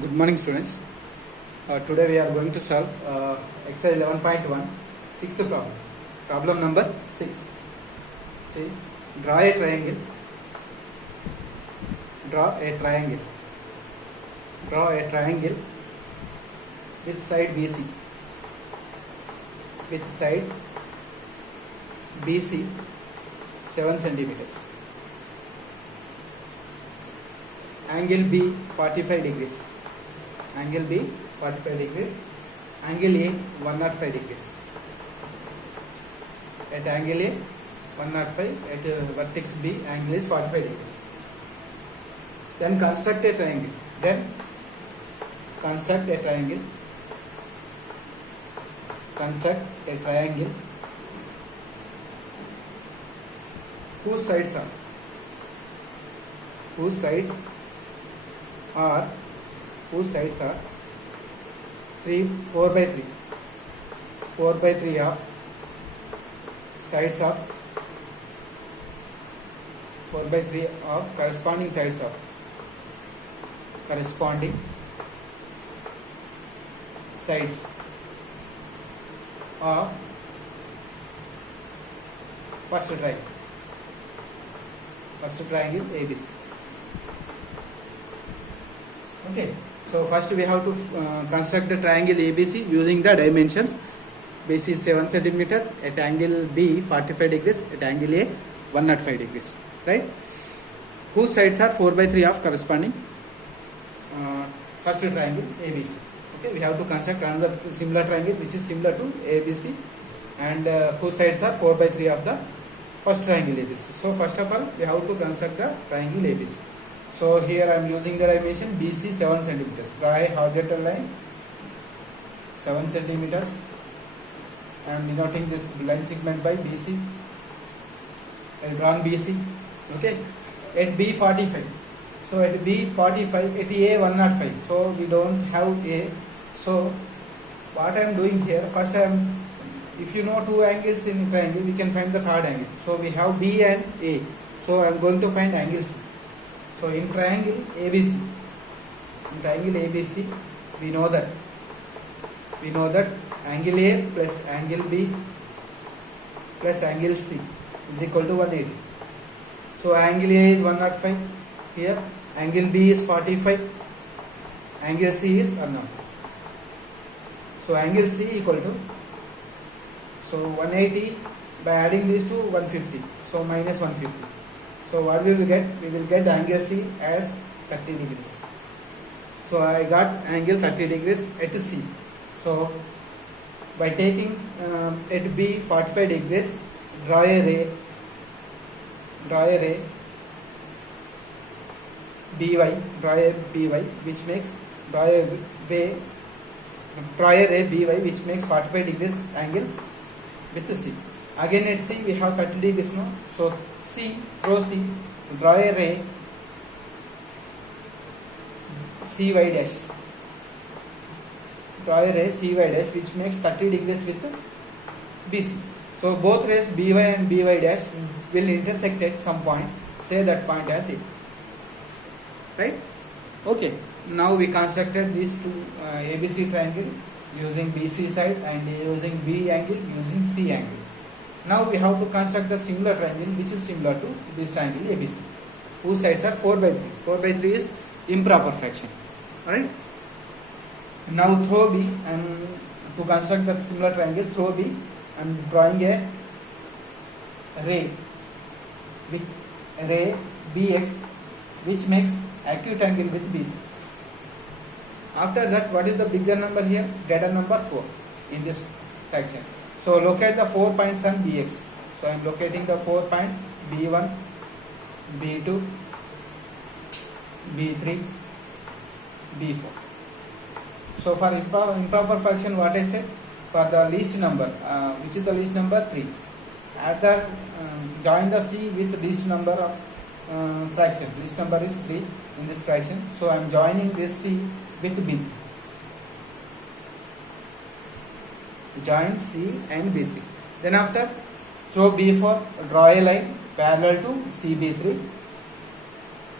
Good morning, students. Today we are going to solve exercise 11.1, sixth problem. Problem number 6. See, draw a triangle. Draw a triangle. Draw a triangle with side BC. With side BC 7 centimeters. Angle B 45 degrees. Angle B 45 degrees. Angle A 105 degrees. At angle A 105, at vertex B angle is 45 degrees. Then construct a triangle. Construct a triangle whose sides are 4 by 3 of sides of 4 by 3 of corresponding sides of first triangle ABC. Okay, so first we have to construct the triangle ABC using the dimensions. Base is 7 centimeters, at angle B 45 degrees, at angle A 105 degrees, right? Whose sides are 4 by 3 of corresponding first triangle ABC. Okay, we have to construct another similar triangle which is similar to ABC and whose sides are 4 by 3 of the first triangle ABC. So first of all we have to construct the triangle ABC. So here I am using the dimension BC 7 centimeters. Draw a horizontal line 7 centimeters. I am denoting this line segment by BC. I have drawn BC. Okay. At B 45. So at B 45, at A 105. So we don't have A. So what I am doing here, first if you know two angles in triangle, we can find the third angle. So we have B and A. So I am going to find angle C. So in triangle ABC, we know that angle A plus angle B plus angle C is equal to 180. So angle A is 105 here, angle B is 45, angle C is unknown. So angle C equal to 180 by adding these to 150. So minus 150. So what we will get? We will get angle C as 30 degrees. So I got angle 30 degrees at C. So by taking at B 45 degrees, draw a ray BY, which makes draw a ray BY which makes 45 degrees angle with C. Again at C we have 30 degrees now. So through C, draw a ray CY dash. Which makes 30 degrees with BC. So both rays BY and BY dash will intersect at some point. Say that point as A. Right? Okay. Now we constructed these two ABC triangle using BC side and using B angle, using C angle. Now we have to construct the similar triangle which is similar to this triangle ABC, whose sides are 4 by 3. 4 by 3 is improper fraction. Alright. Now through B, and to construct the similar triangle through B, I am drawing a ray BX which makes acute angle with BC. After that, what is the bigger number here? Greater number 4 in this fraction. So locate the 4 points on BX. So I am locating the 4 points B1, B2, B3, B4. So for improper fraction, what I said? For the least number, which is the least number? 3. After join the C with least number of fraction. Least number is 3 in this fraction. So I am joining this C with B3. Join C and B3. Then after through B4, draw a line parallel to CB3.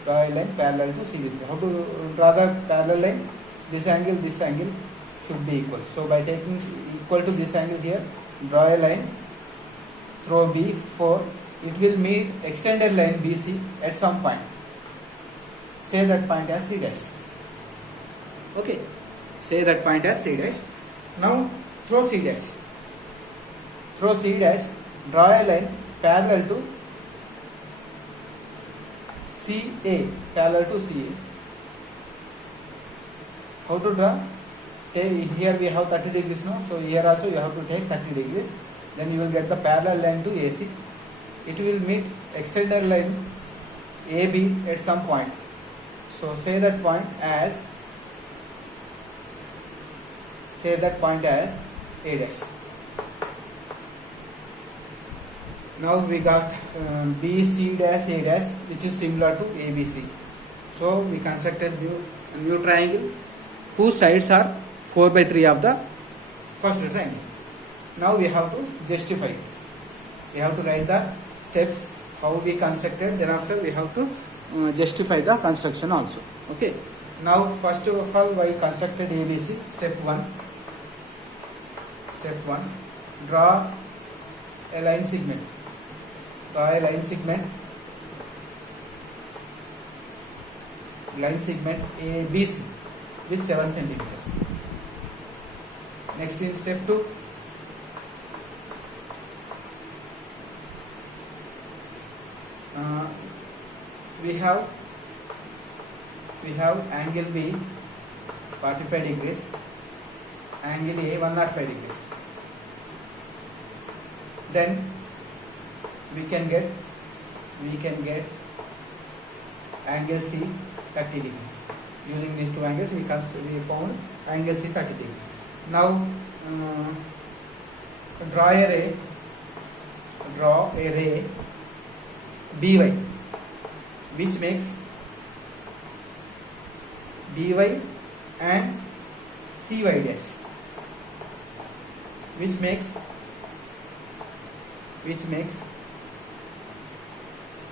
Draw a line parallel to CB3. How to draw the parallel line? this angle should be equal. So by taking equal to this angle here, draw a line through B4. It will meet extended line BC at some point. Say that point as C dash. Okay. Say that point as C dash. Now through C dash. Through C dash, draw a line parallel to CA. Parallel to CA. How to draw? Here we have 30 degrees now. So here also you have to take 30 degrees. Then you will get the parallel line to AC. It will meet extended line AB at some point. So say that point as A dash. Now we got BC dash A dash, which is similar to ABC. So we constructed a new triangle whose sides are 4/3 of the first triangle. Now we have to justify. We have to write the steps how we constructed. Thereafter we have to justify the construction also. Okay. Now first of all, we constructed ABC. Step 1. Draw a line segment. Line segment ABC with 7 centimeters. Next in step 2. We have angle B 45 degrees, angle A 105 degrees. Then we can get angle C 30 degrees. Using these two angles, we found angle C 30 degrees. Now draw a ray BY, which makes BY and CY dash, which makes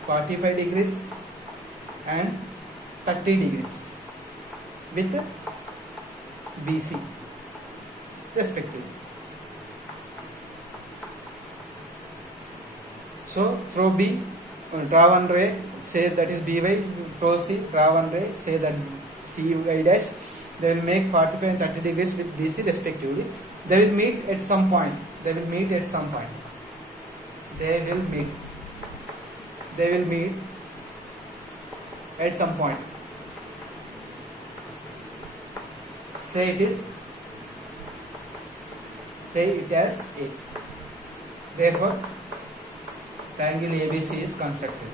45 degrees and 30 degrees with BC respectively. So through B, draw one ray, say that is BY, through C, draw one ray, say that CY dash. They will make 45 and 30 degrees with BC respectively. They will meet at some point. They will meet at some point. Say it as A. Therefore, triangle ABC is constructed.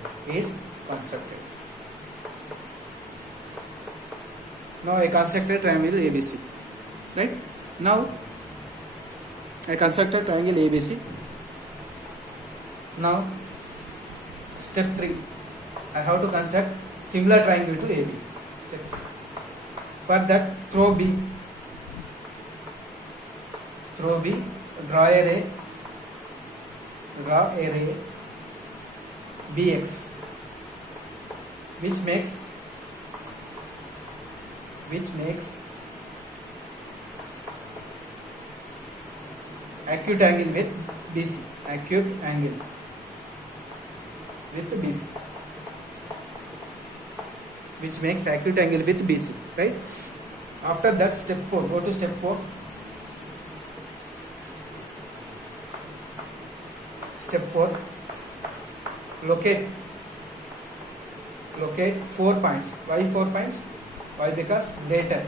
Now I constructed triangle ABC. Right? Now I constructed triangle ABC. Now step 3. I have to construct similar triangle to AB. For that, through B, draw a ray BX, which makes acute angle with BC. Which makes acute angle with BC, right? After that, step 4. Go to step 4. Step 4. Locate 4 points. Why 4 points? Why? Because greater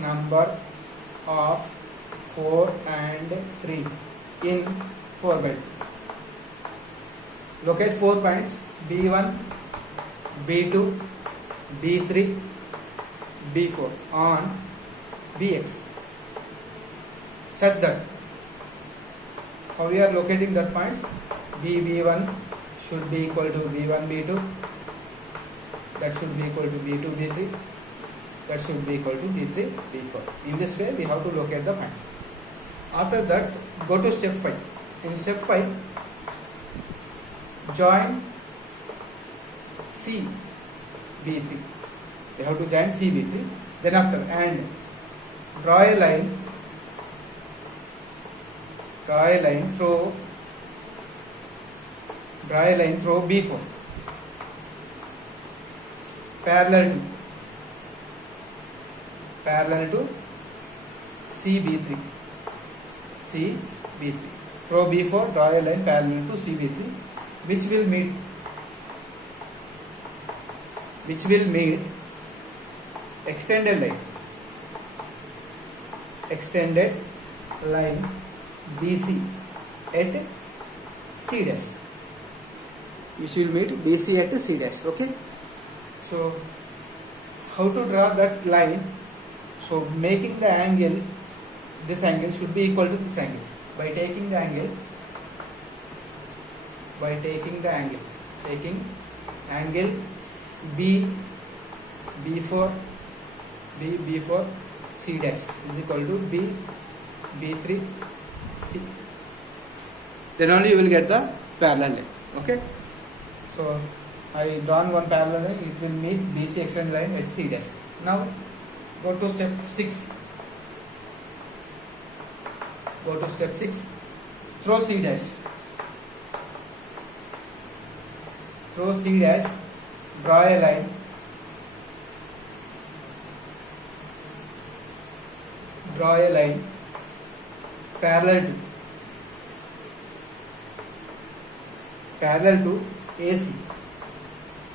number of 4 and 3 in 4/2. Locate 4 points B1, B2, B3, B4 on BX, such that how we are locating that points? B1 should be equal to B1, B2, that should be equal to B2, B3, that should be equal to B3, B4. In this way we have to locate the points. After that, go to step 5. In step 5, join C, B3. We have to join CB3. Then after, and draw a line through B4 parallel to CB3. Through B4, draw a line parallel to CB3, which will meet extended line BC at C dash, which will meet BC at C dash. Okay, so how to draw that line? So making the angle, this angle should be equal to this angle by taking the angle B4 C dash is equal to B3 C. Then only you will get the parallel line. Okay, so I drawn one parallel line, it will meet BC extended line at C dash. Now go to step 6. Through C dash, draw a line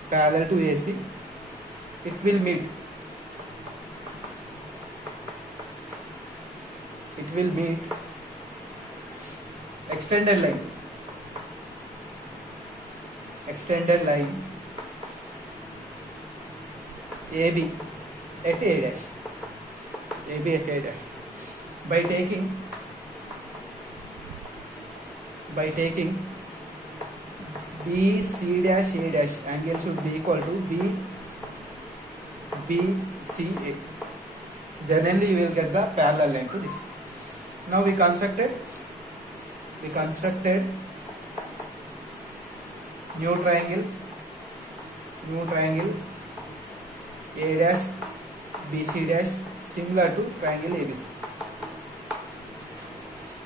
parallel to AC. It will meet extended line AB at A dash. By taking BC dash A dash, angle should be equal to BCA. Generally you will get the parallel line to this. Now we constructed new triangle A dash BC dash, similar to triangle ABC.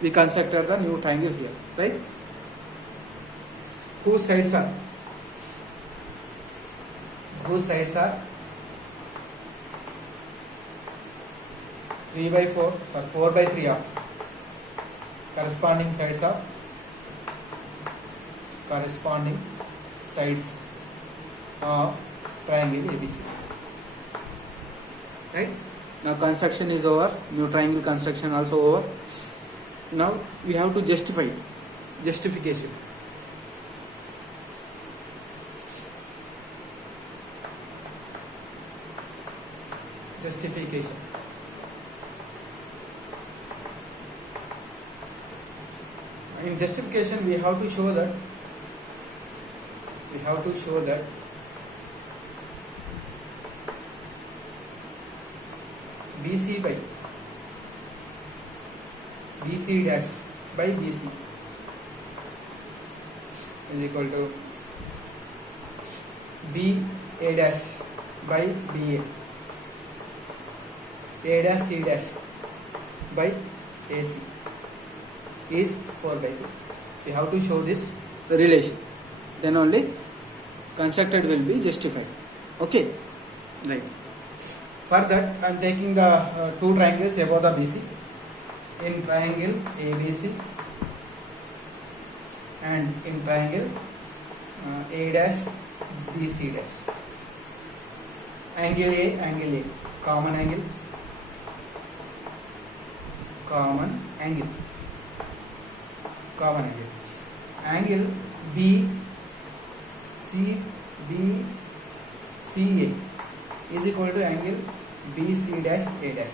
We constructed the new triangle here, right? Whose sides are 3/4 or 4/3 of corresponding sides of triangle ABC. Right? Now construction is over. New triangle construction also over. Now we have to justify it. Justification. In justification, we have to show that BC dash by BC is equal to BA dash by BA, A dash C dash by AC is 4/2. We have to show this relation. Then only constructed will be justified. Okay, right. For that, I am taking the two triangles above the BC. In triangle ABC and in triangle A dash BC dash. Angle A, common angle. Angle BCA is equal to angle BC dash A dash.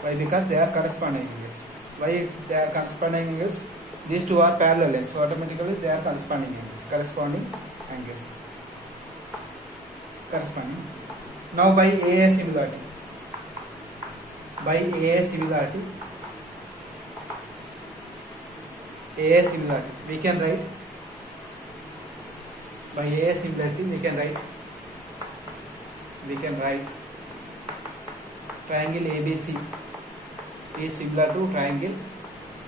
Why? Because they are corresponding angles. Why they are corresponding angles? These two are parallel lines, so automatically they are corresponding angles. Now by AA similarity, we can write we can write triangle ABC is similar to triangle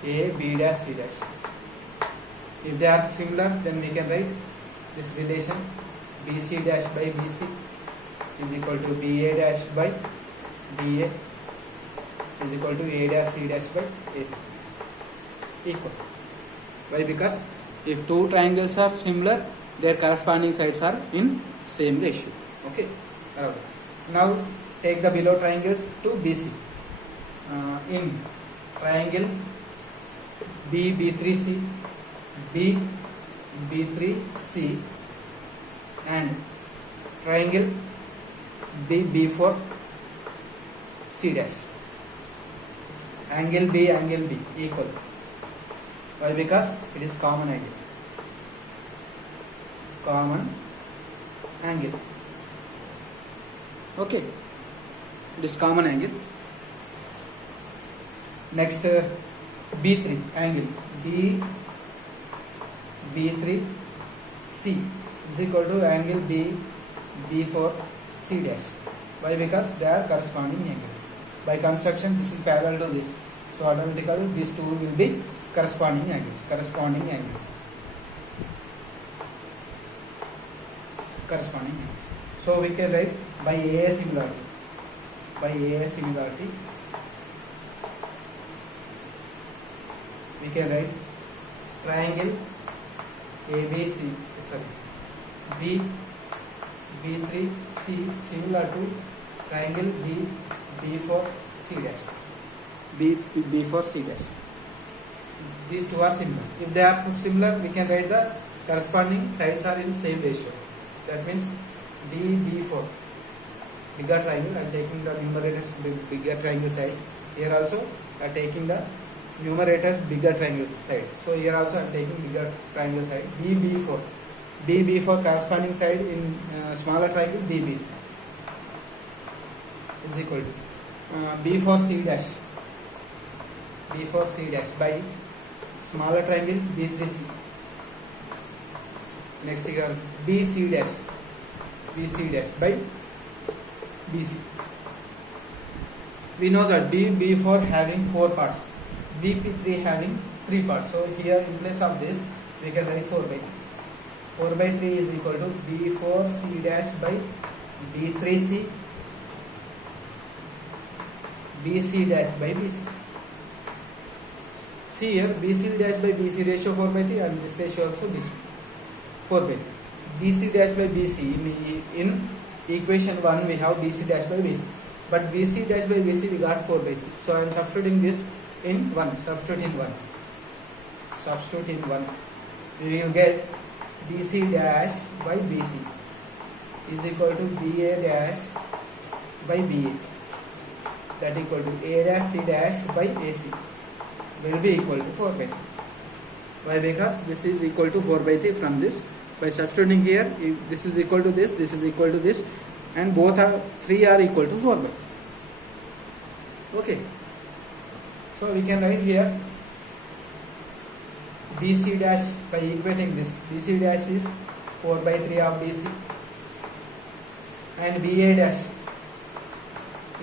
AB dash C dash. If they are similar, then we can write this relation BC dash by BC is equal to BA dash by BA is equal to A dash C dash by AC. Equal. Why? Because if two triangles are similar, their corresponding sides are in same ratio. Okay. Now take the below triangles to BC. In triangle B3C, B3C and triangle B4C dash. Angle B equal. Why? Because it is common angle. Common angle. Okay. It is common angle. Next B3 angle B3C is equal to angle B4C dash. Why? Because they are corresponding angles. By construction, this is parallel to this, so automatically these two will be corresponding angles. So we can write by AA similarity. We can write triangle ABC, B3C similar to triangle B4C dash. B4C dash. These two are similar. If they are similar, we can write the corresponding sides are in same ratio. That means B4 bigger triangle. I am taking the numerators bigger triangle sides. Here also I am taking the numerators bigger triangle sides. So here also I am taking bigger triangle side. B4 corresponding side in smaller triangle BB is equal to B4C dash by smaller triangle B3C. Next here BC dash by BC. We know that B4 having 4 parts, BP3 having 3 parts. So here in place of this we can write 4 by 3. 4 by 3 is equal to B4C dash by B3C BC dash by BC. See here BC dash by BC ratio 4 by 3 and this ratio also BC 4 by 3. BC dash by BC in equation 1 we have BC dash by BC, but BC dash by BC we got 4 by 3. So I am substituting this in 1. Substitute in 1. We will get BC dash by BC is equal to BA dash by BA, that equal to A dash C dash by AC will be equal to 4 by 3. Why? Because this is equal to 4 by 3 from this. By substituting here, if this is equal to this is equal to this, and both are 3 are equal to 4 by. Okay. So we can write here BC dash by equating this. BC dash is 4 by 3 of BC and BA dash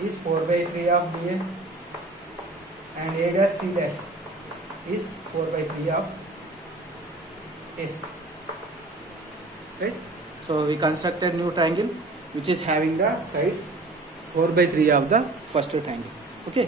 is 4 by 3 of BA and A dash C dash is 4 by 3 of AC. Right? So we constructed new triangle which is having the sides 4 by 3 of the first triangle. Okay.